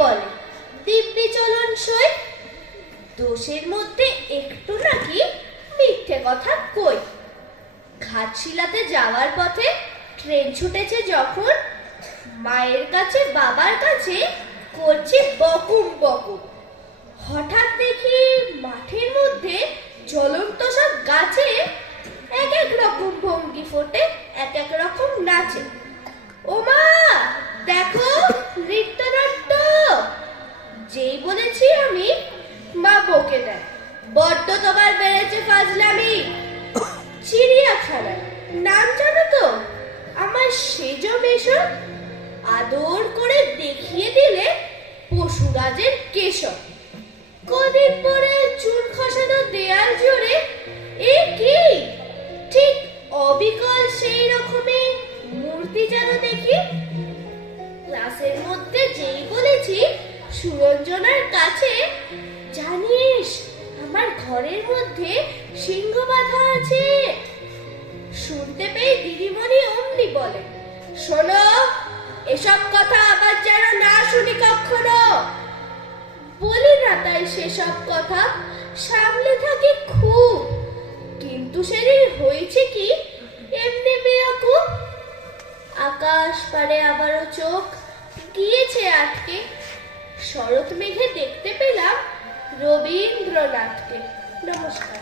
বলে দিব্যি চলন সই। দোষের মধ্যে একটু নাকি মিথ্যে কথা কই। ঘাটশিলাতে যাওয়ার পথে ট্রেন ছুটেছে যখন, মায়ের কাছে বাবার কাছে করছে বকুম বকুম। হঠাৎ দেখি মাঠের মধ্যে জ্বলন্ত সব গাছে এক এক রকম ভঙ্গি ফোটে, এক এক রকম নাচে। ও মা দেখো নৃত্যনাট্য। যেই বলেছি আমি, মা বকে দেয়, বড্ড তোমার বেড়েছে ফাজলামি। চিড়িয়াখানায় নাম জানো তো আমার সেজ মেশর। আদর করে দেখিয়ে দিলে পশুরাজের কেশর। কদিন পরে চুন খসানো দেয়াল জুড়ে এ কি ঠিক অবিকল সেই রকমই মূর্তি যেন দেখি। ক্লাসের মধ্যে যেই বলেছি সুরঞ্জনার কাছে, জানিস আমার ঘরের মধ্যে সিংহ বাঁধা আছে। শুনতে পেয়ে দিদিমণি অমনি বলে, শোনো এসব কথা আবার যেন না শুনি কখনো। বলি না তাই সেসব কথা, সামলে থাকি খুব, কিন্তু সেদিন হয়েছে কি এমনি বেয়াকুব। আকাশ পারে আবারও চোখ গিয়েছে আটকে, শরৎ মেঘে দেখতে পেলাম রবীন্দ্রনাথকে। নমস্কার।